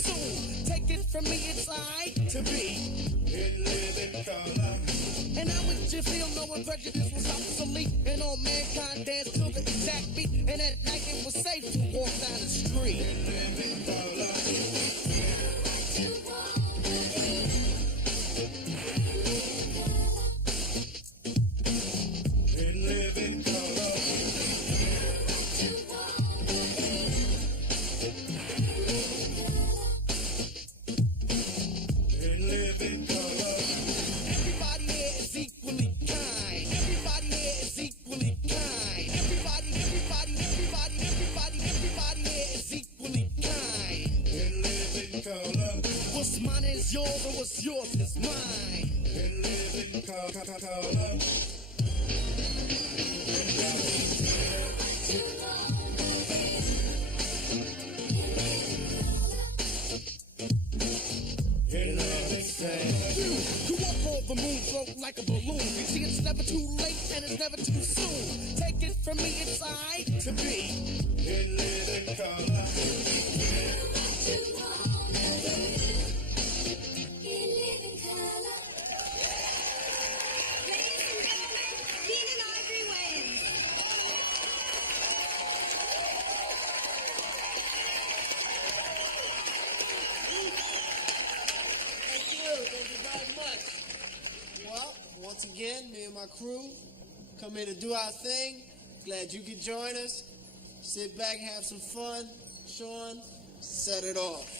soon. Take it from me, it's I to be in living color. And how would you feel knowing prejudice was obsolete and all mankind danced to the exact beat? And at night it was safe to walk down the street in living color. In living color. In living color. Everybody here is equally kind. Everybody here is equally kind. Everybody here is equally kind. In living color. What's mine is yours and what's yours is mine. In living color. You walk on the moon, float like a balloon. You see, it's never too late and it's never too soon. Take it from me, it's I to be in living color. Once again, me and my crew come here to do our thing. Glad you could join us. Sit back, have some fun. Sean, set it off.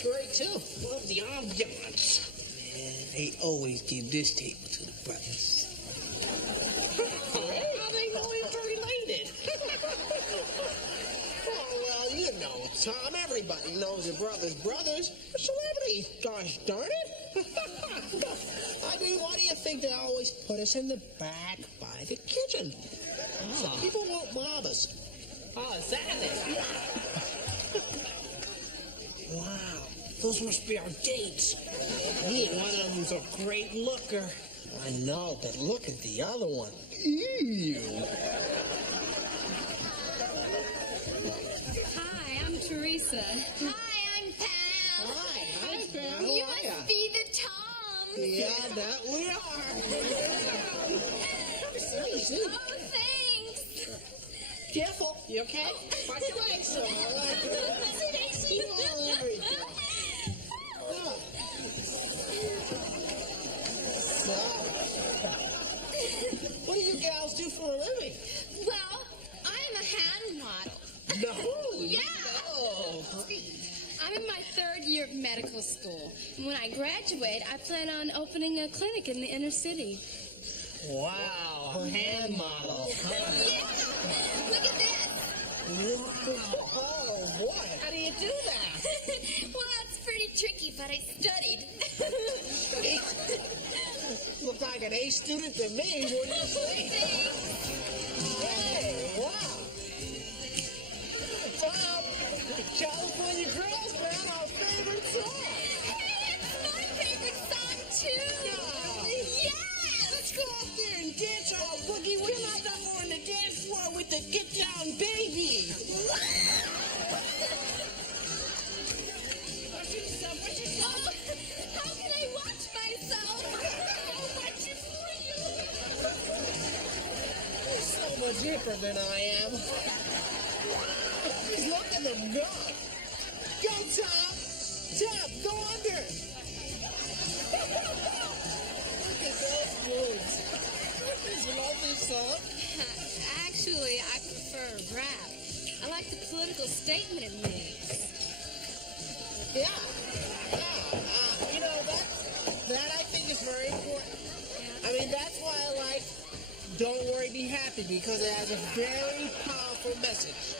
Great too. Love the ambiance. Man, they always give this table to the brothers. How they know interrelated? Oh, well, you know, Tom, everybody knows your brother's brothers are celebrities. Gosh darn it. I mean, why do you think they always put us in the back by the kitchen? So people won't mob us. Oh, is that it? Yeah. Wow. Those must be our dates. One of them's a great looker. I know, but look at the other one. Ew. Hi, I'm Teresa. Hi, I'm Pam. Hi, Pam. You must be the Tom. Yeah, that we are. Oh, thanks. Careful. You okay? Watch your legs. What do you gals do for a living? Well, I'm a hand model. No. Yeah. No. I'm in my third year of medical school. When I graduate, I plan on opening a clinic in the inner city. Wow, hand model. Yeah. Look at this. Oh, boy. How do you do that? Well, it's pretty tricky, but I studied. Look like an A student to me, wouldn't you say? Hey, wow. Tom, California Girls, man, our favorite song. Hey, it's my favorite song, too. Yes. Let's go out there and dance our boogie. We're not done more on the dance floor with the Get Down Baby. Oh, how can I watch myself? I'll watch it for you. You're so much hipper than I am. Look at them go. Go, Tom. Tom, go under. Look at those moves. Is you love this song? Actually, I prefer rap. I like the political statement it makes. Yeah. You know, that I think is very important. I mean, that's why I like Don't Worry, Be Happy, because it has a very powerful message.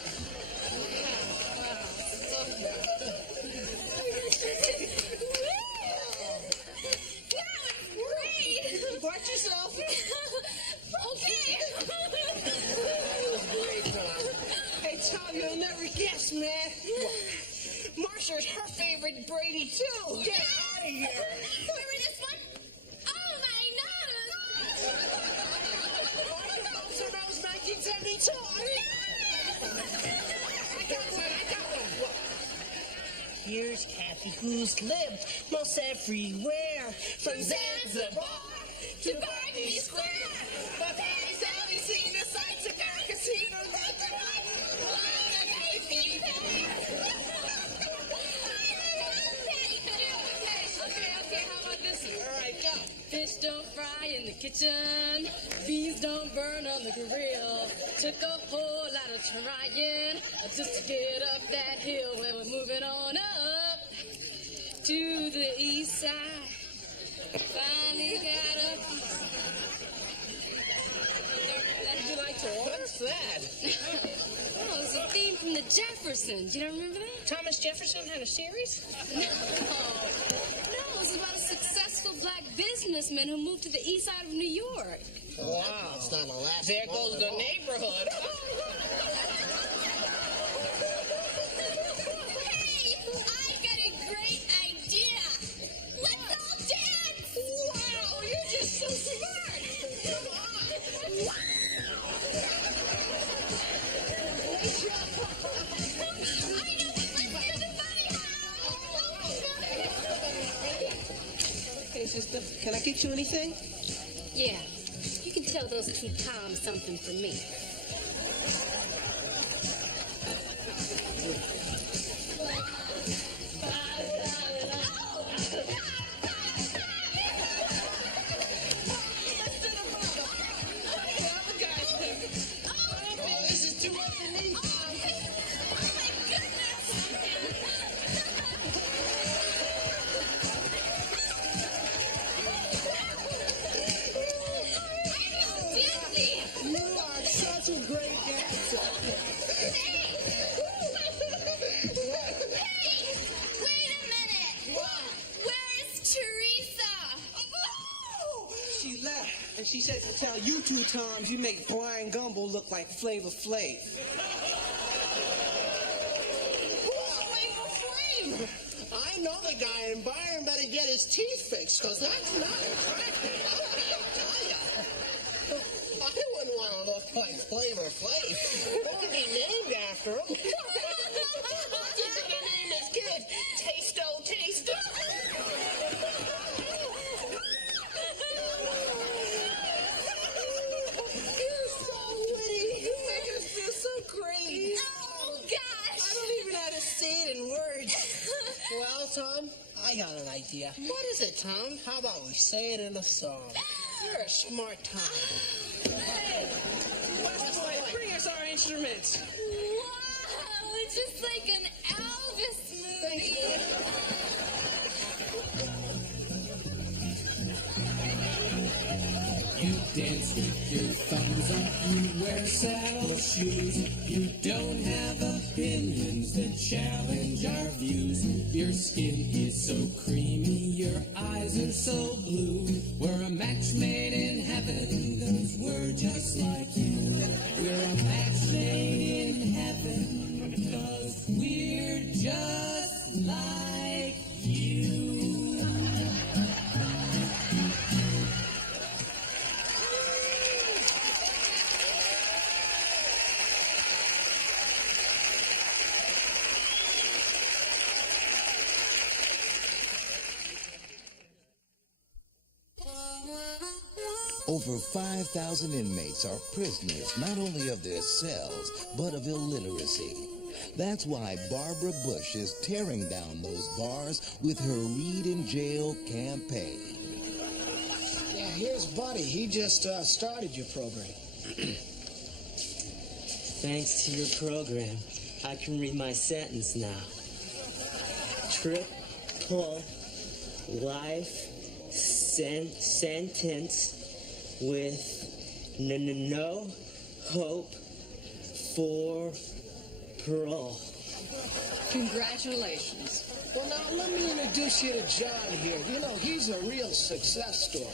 Brady, too. Get out of here. Remember this one? Oh, my nose. Also knows 1972. I got one. Here's Kathy, who's lived most everywhere, from Zanzibar to Berkeley Square. But Patty's only seen the sights of Casino. Okay, how about this one? All right, go. Fish don't fry in the kitchen, beans don't burn on the grill. Took a whole lot of trying just to get up that hill. Where we're moving on up to the east side. Finally got up. Would you like to What's that? Oh, it's a theme from the Jeffersons. You don't remember that? Thomas Jefferson had a series? No, it's about a successful black businessman who moved to the east side of New York. Wow. That's not a last There goes the neighborhood. Hey, I got a great idea. Let's all dance. Wow, you're just so smart. Come on. Wow. I know, let's do the bunny hop. Okay, sister, can I get you anything? Yeah, you can tell those two Toms something from me. This is too underneath. You are such a great dancer. Wait a minute. Where's Teresa? She left, and she said to tell you two Toms you make Brian Gumble look like Flavor Flav. I know the guy, and Byron better get his teeth fixed, because that's not attractive. I wouldn't want to look like Flavor Flav. It wouldn't be named after him. What's he gonna name his kid? Tasto Tasto? You're so witty. You make us feel so great. Oh, gosh. I don't even know how to say it in words. Well, Tom, I got an idea. What is it, Tom? How about we say it in a song? You're a smart Tom. Hey, Busboy, bring us our instruments. Wow, it's just like an Elvis movie. You dance with your thumbs up, you wear saddle shoes. You don't have opinions that challenge our views. Your skin is so creamy, your eyes are so blue. We're a match made in heaven, 'cause we're just like you. We're a match made in heaven, 'cause we're just like you. Over 5,000 inmates are prisoners not only of their cells, but of illiteracy. That's why Barbara Bush is tearing down those bars with her Read in Jail campaign. Yeah, here's Buddy. He just started your program. Thanks to your program, I can read my sentence now. Triple life sentence with no hope for parole. Congratulations. Well, now, let me introduce you to John here. You know, he's a real success story.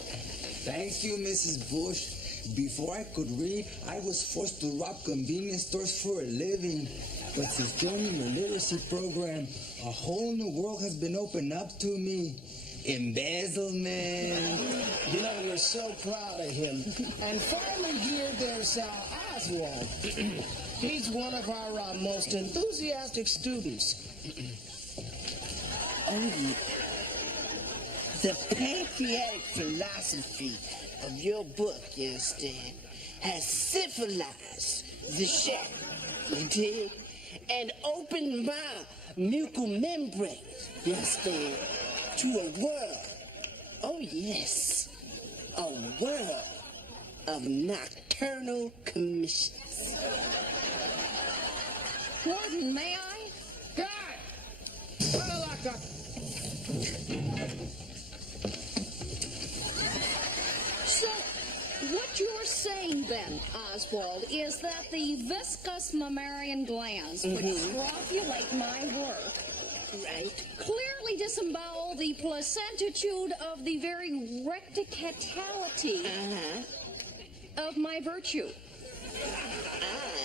Thank you, Mrs. Bush. Before I could read, I was forced to rob convenience stores for a living. But since joining the literacy program, a whole new world has been opened up to me. Embezzlement. You know, we're so proud of him. And finally here, there's Oswald. He's one of our most enthusiastic students. Oh, yeah. The patriotic philosophy of your book, you understand, has civilized the shadow, you dig? And opened my mucal membranes, you understand, to a world, oh yes, a world of nocturnal commissions. Warden, may I? God! Palalaca! So, what you're saying then, Oswald, is that the viscous mammalian glands which stropulate my work Right? clearly disembowel the placentitude of the very recticatality of my virtue.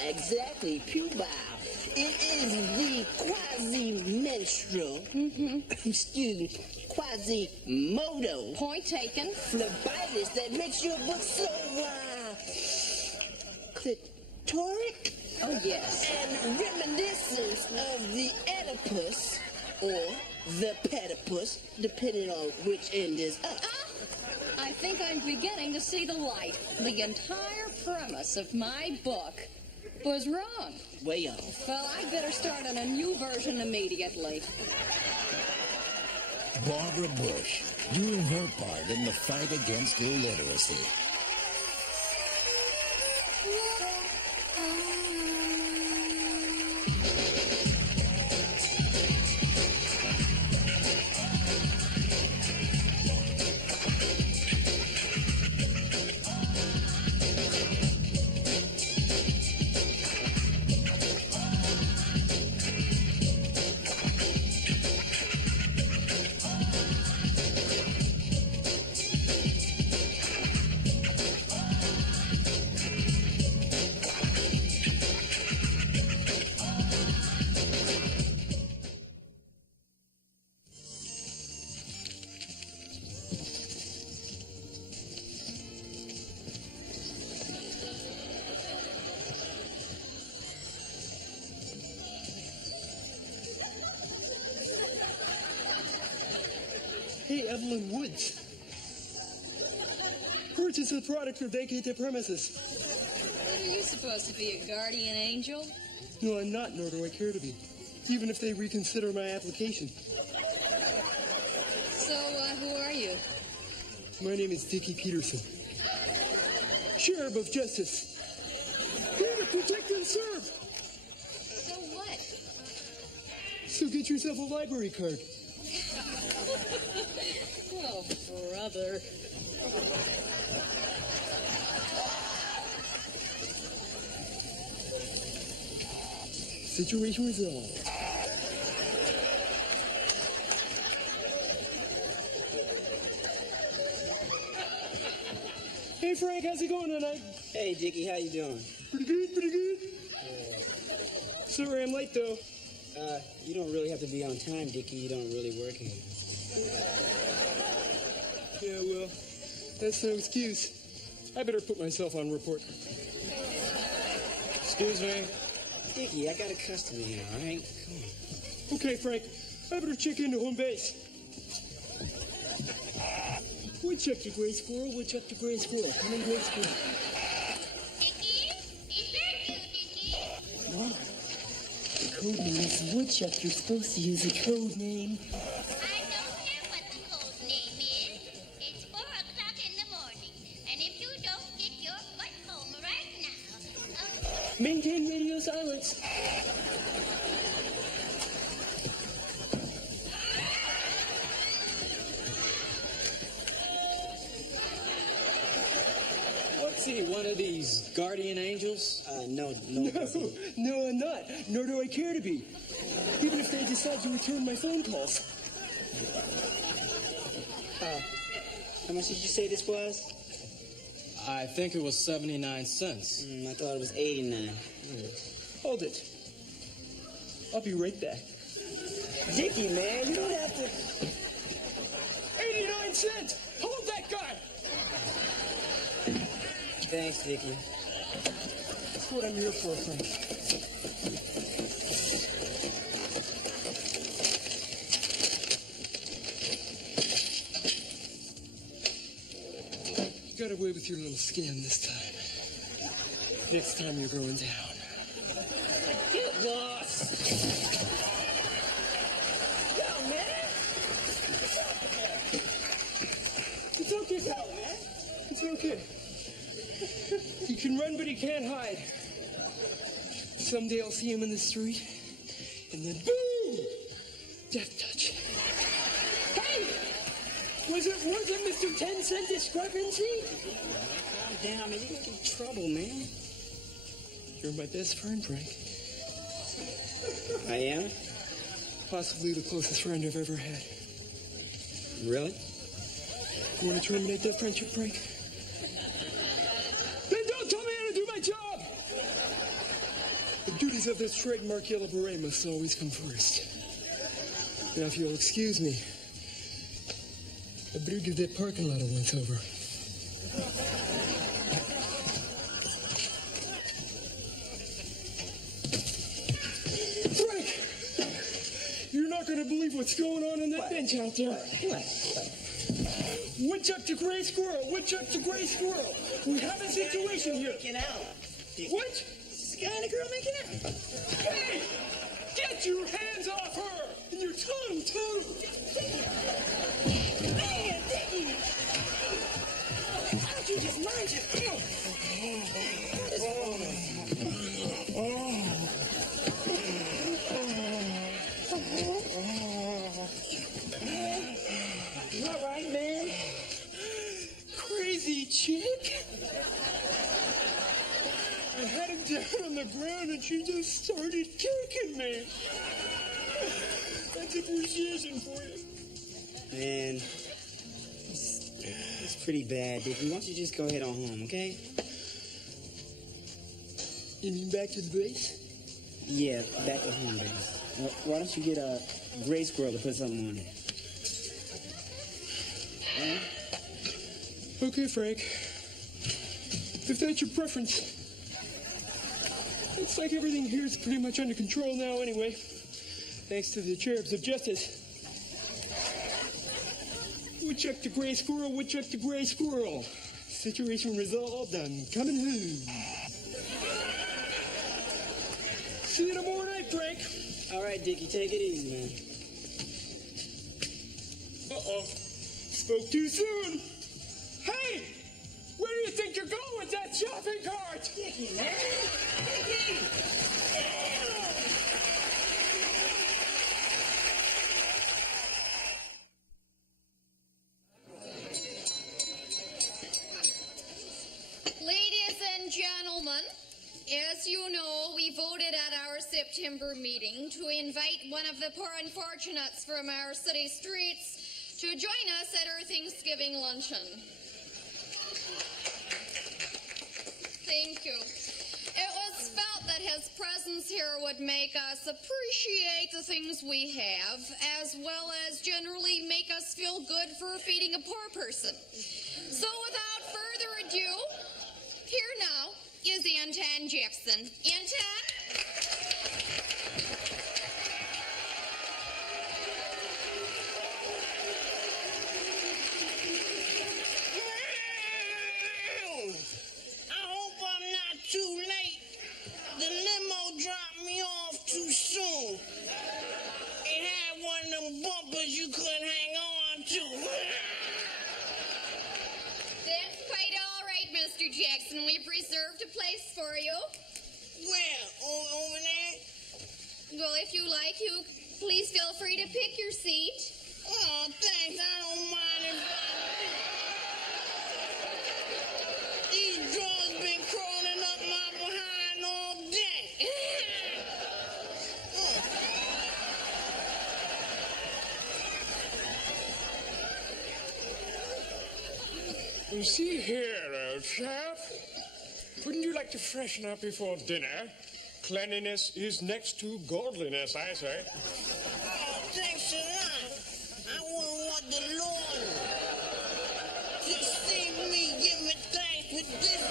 Exactly, pubile. It is the quasi-menstrual, excuse me, quasi-modo Point taken. phlebitis that makes your book so, clitoric Oh, yes. and reminiscent of the Oedipus or the pedipus, depending on which end is up. I think I'm beginning to see the light. The entire premise of my book was wrong. Way off. Well, I'd better start on a new version immediately. Barbara Bush, doing her part in the fight against illiteracy. Hey, Evelyn Woods. Purchase the product or vacate the premises. Are you supposed to be a guardian angel? No, I'm not, nor do I care to be. Even if they reconsider my application. So, who are you? My name is Dickie Peterson. Sheriff of Justice. Here to protect and serve. So what? So get yourself a library card. Oh, brother. Situation resolved. Hey, Frank, how's it going tonight? Hey, Dickie, how you doing? Pretty good, pretty good. Sorry I'm late, though. You don't really have to be on time, Dickie. You don't really work here. Yeah, well, that's no excuse. I better put myself on report. Excuse me. Dickie, I got a customer here, all right? Come on. Okay, Frank, I better check into home base. Woodchuck the gray squirrel, woodchuck the gray squirrel. Come in, gray squirrel. Dickie? Is that you, Dickie? What? The code name is Woodchuck. You're supposed to use a code name. I don't care what the code name is. It's 4 o'clock in the morning. And if you don't get your butt home right now, Maintain radio silence. What's he, one of these guardian angels? No, No, no, I'm not. Nor do I care to be. Even if they decide to return my phone calls. How much did you say this was? I think it was 79 cents. I thought it was 89. Hold it. I'll be right back. Dickie, man, you don't have to... 89 cents! Hold that guy! Thanks, Dickie. That's what I'm here for, Frank. You got away with your little scam this time. Next time you're going down. Get lost! Yo, man! It's okay, pal. It's okay. He can run, but he can't hide. Someday I'll see him in the street, and then boom! Death touch. Hey! Was it worth it, Mr. 10-cent discrepancy? Calm down, man. You're gonna get in trouble, man. You're my best friend, Frank. I am? Possibly the closest friend I've ever had. Really? You want to terminate that friendship, Frank? Then don't tell me how to do my job! The duties of this trademark yellow beret must always come first. Now, if you'll excuse me, I better give that parking lot a once-over. Frank! You're not going to believe what's going on in that bench out there. What? Woodchuck to gray squirrel! Woodchuck to gray squirrel! We have a situation here. Making out. What? This guy and a girl making out. Hey! Get your hands off her! And your tongue, too! Man, Dickie! Why don't you just mind your... You all right, man? Crazy chick! I had him down on the ground and she just started kicking me. That's appreciation for you. Man, it's pretty bad, Dickie. Why don't you just go head on home, okay? You mean back to the base? Yeah, back at home base. Why don't you get a gray squirrel to put something on it? Yeah? Okay, Frank. If that's your preference. Looks like everything here is pretty much under control now anyway. Thanks to the cherubs of justice. Woodchuck to gray squirrel, woodchuck to gray squirrel. Situation resolved, I'm coming home. See you tomorrow night, Frank. All right, Dickie, take it easy, man. Uh-oh. Spoke too soon. Hey! Where do you think you're going with that shopping cart? Dickie, man! Dickie! Ladies and gentlemen, as you know, we voted at our September meeting to invite one of the poor unfortunates from our city streets to join us at our Thanksgiving luncheon. Thank you. It was felt that his presence here would make us appreciate the things we have, as well as generally make us feel good for feeding a poor person. So without further ado, here now is Anton Jackson. Anton? Too late. The limo dropped me off too soon. It had one of them bumpers you couldn't hang on to. That's quite all right, Mr. Jackson. We've reserved a place for you. Where? Over there? Well, if you like, you please feel free to pick your seat. Oh, thanks. I don't mind if these drawers been crawling up my behind all day. You see here, old chap. Wouldn't you like to freshen up before dinner? cleanliness is next to godliness, I say. Oh, thanks a lot. I wouldn't want the Lord to see me give me thanks with this.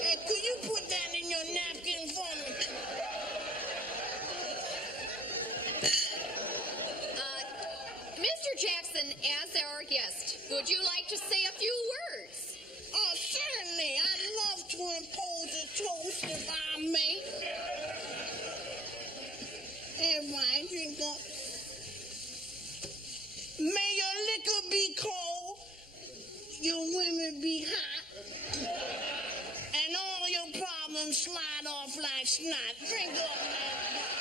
Hey, could you put that in your napkin for me? Mr. Jackson, as our guest, would you like to say a few words? Oh, certainly. I'd love to impose a toast if I may. Everybody drink up. May your liquor be cold, your women be hot, and all your problems slide off like snot. Drink up, man.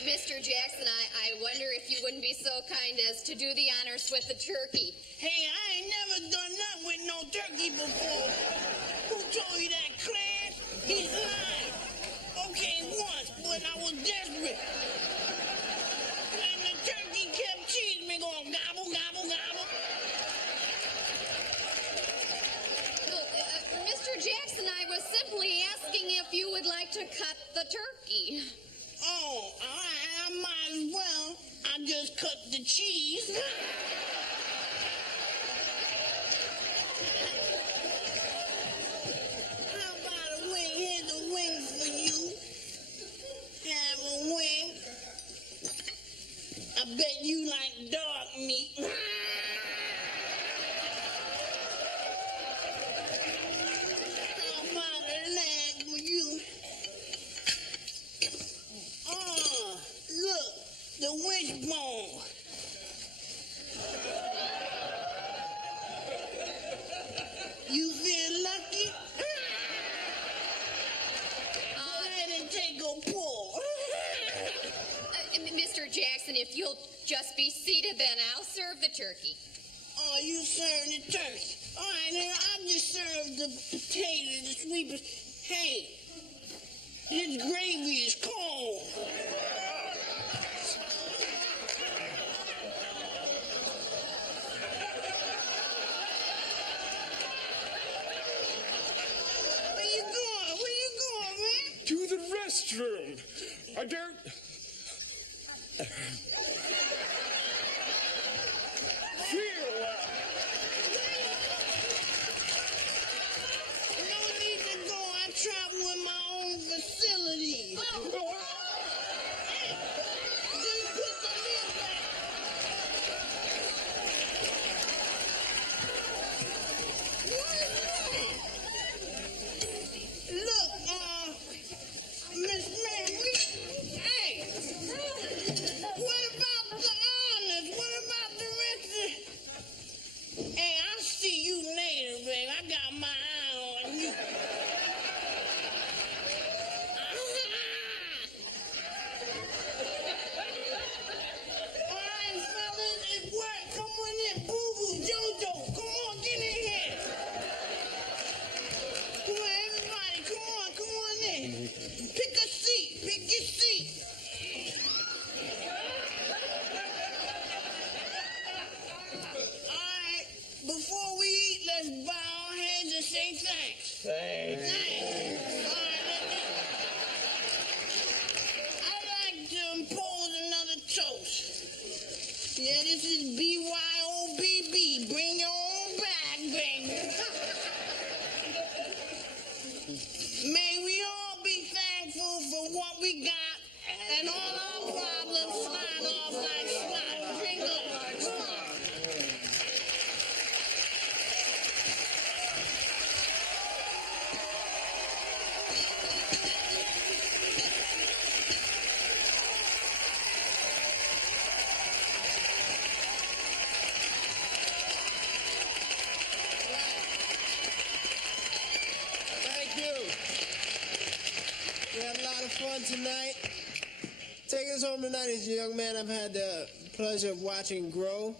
Mr. Jackson, I wonder if you wouldn't be so kind as to do the honors with the turkey. Hey, I ain't never done nothing with no turkey before. Who told you that, Clarence? He's lying. Okay, once, when I was desperate. And the turkey kept cheating me going gobble, gobble, gobble. Well, Mr. Jackson, I was simply asking if you would like to cut the turkey. Oh, I might as well. I just cut the cheese. How about a wing? Here's a wing for you. Have a wing. I bet you like dog meat. How about a leg for you? Oh, look, the wishbone. You feel lucky? Go ahead and take a pull. Mr. Jackson, if you'll just be seated, then I'll serve the turkey. Oh, you serve the turkey. All right, then I'll just serve the potatoes, the sweet potatoes. Hey, this gravy is cold. Where you going? Where you going, man? To the restroom. I don't... feel well. No need to go. I travel in my own facility. Just put the lid back. What is that? Look, Miss May, hey, what about the honors? What about the rest of Hey, I'll see you later, babe. I got my eye on you. All right, fellas, it worked. Come on in. Boo-boo, Jojo, come on, get in here. Come on, everybody, come on in. Pick a seat, pick your seat. All right, before we eat, let's bow our heads and say thanks. Thanks. All right, I'd like to impose another toast. Yeah, this is BYOBB. Bring your own bag, baby. May we all be thankful for what we got and all our problems slide off like snot. Drink up. Come on. Thank you. We had a lot of fun tonight. Taking us home tonight is a young man I've had the pleasure of watching grow.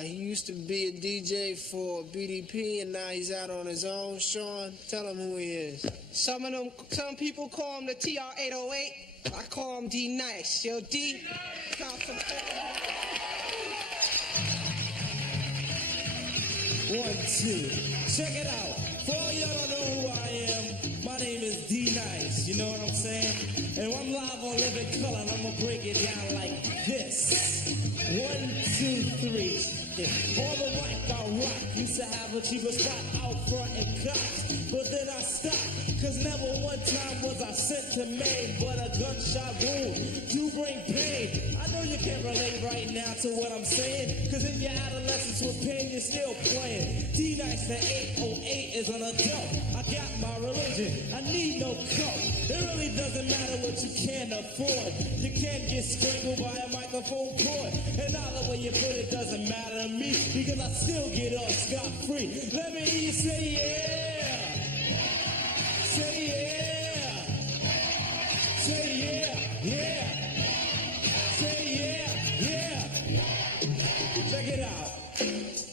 He used to be a DJ for BDP, and now he's out on his own. Sean, tell him who he is. Some people call him the TR-808. I call him D Nice. Yo, D. 1, 2. Check it out. For all y'all don't know who I am, my name is D-Nice. You know what I'm saying? And I'm live on Living Color, and I'm gonna break it down like this. 1, 2, 3. On the mic, I rock. Used to have a cheaper spot out front in cops, but then I stopped. Cause never one time was I sent to Maine, but a gunshot wound do bring pain. I know you can't relate right now to what I'm saying, cause in your adolescence with pain you're still playing. D-Nice the 808 is an adult. I got my religion, I need no coke. It really doesn't matter what you can't afford. You can't get strangled by a microphone cord. And either way you put it doesn't matter to me, because I still get off scot-free. Let me hear you say yeah. Say yeah. Say yeah, yeah. Say yeah, yeah. Check it out.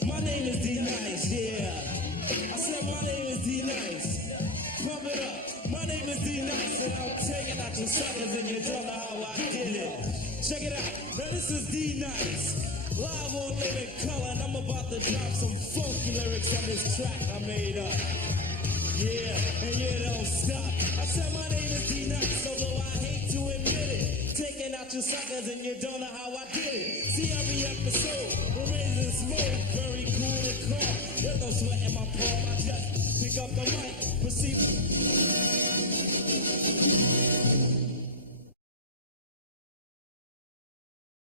My name is D-Nice, yeah. I said my name is D-Nice. Pump it up. My name is D-Nice, and I'm taking out your suckers, and you don't know how I did it. Check it out. Now this is D-Nice. Live on Living Color, and I'm about to drop some funky lyrics on this track I made up. Yeah, and you don't stop. I said my name is D-Nice, although I hate to admit it. Taking out your suckers and you don't know how I did it. See every episode, we're raising smoke, very cool and calm. There's no sweat in my palm, I just pick up the mic, proceed.